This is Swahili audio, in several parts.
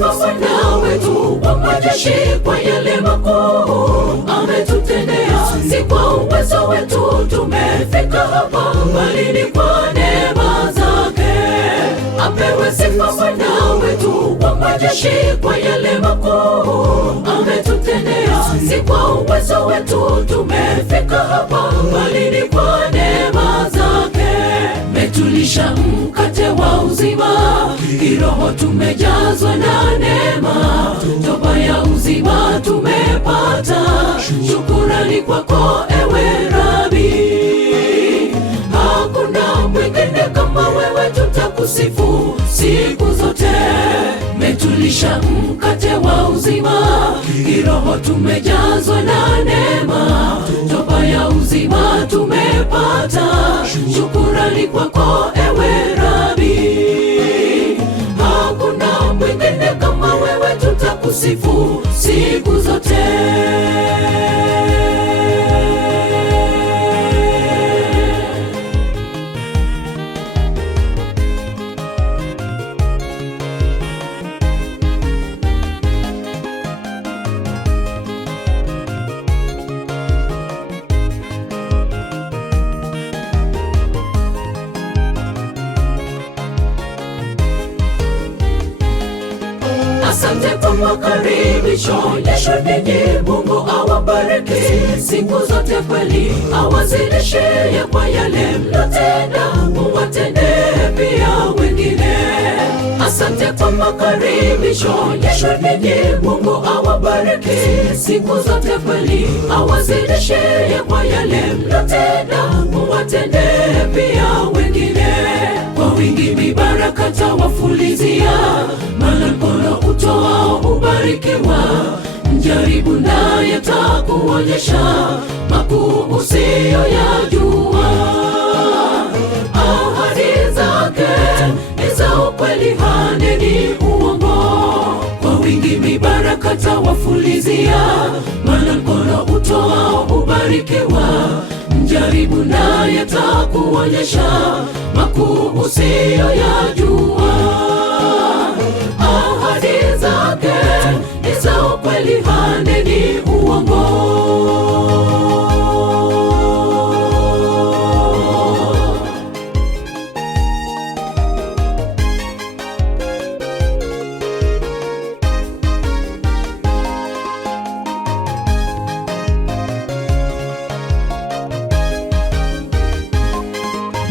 sifa Bwana wetu wa majeshi kwa yale makuu ametutendea. Si kwa uwezo wetu tumefika hapa, bali ni kwa neema zake. Apewe sifa Bwana wetu wa majeshi kwa yale makuu ametutendea. Si kwa uwezo wetu tumefika hapa, bali ni kwa neema zake. Metulisha mkate wa uzima, kiroho tumejazwa na neema. Toba ya uzima tumepata, shukurani kwako ewe Rabi. Hakuna mwingine kama wewe, tutakusifu siku zote. Metulisha mkate wa uzima, kiroho tumejazwa na neema. Toba ya uzima tumepata, shukurani kwako ewe Rabi. Hakuna mwingine kama wewe, tutakusifu siku zote. Asante kwa makaribisho Yesu, ninyi Mungu awabariki siku zote, kweli awazidishie kwa yale mlotenda, muwatende pia wengine. Asante kwa makaribisho Yesu, ninyi Mungu awabariki siku zote, kweli awazidishie kwa yale mlotenda, muwatende pia wengine. Kwa wingi mibaraka tawafulizia, maana mkono utoao ubarikiwa. Mjaribu naye atakuonyesha makuu usiyoyajua. Ahadi zake ni za ukweli, haneni uongo. Kwa wingi mibaraka tawafulizia, maana mkono utoao ubarikiwa. Mjaribu naye atakuonyesha makuu usiyoyajua. Ahadi zake ni za ukweli, haneni uongo.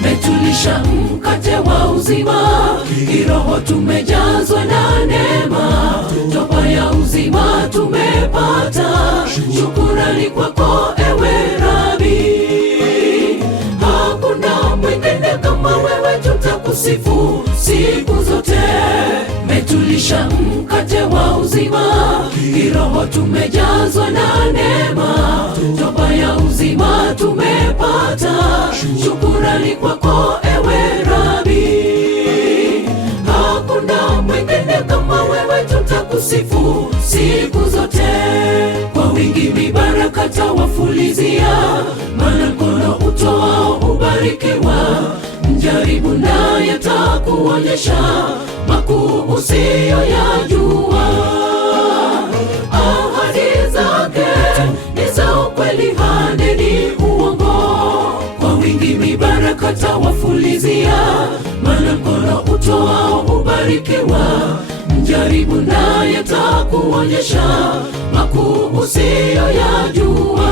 Metulisha mkate wa uzima, kiroho tumejazwa na neema. Toba ya uzima tumepata, shukurani kwako ewe Rabi. Hakuna mwingine kama wewe, tutakusifu siku zote. Metulisha mkate wa uzima, kiroho tumejazwa na neema. Toba ya uzima tumepata, shukurani kwako ewe Rabi. Hakuna mwingine kama wewe, tutakusifu siku zote. Kwa wingi mibaraka tawafulizia, maana mkono utoao ubarikiwa. Mjaribu naye atakuonyesha makuu usiyoyajua. Ahadi zake ni za ukweli, haneni uongo. Kwa wingi mibaraka tawafulizia, maana mkono utoao ubarikiwa. Mjaribu naye atakuonyesha makuu usiyoyajua.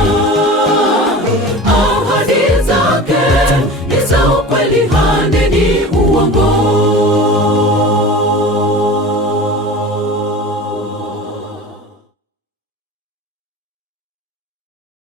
Ahadi zake ni za ukweli, haneni uongo.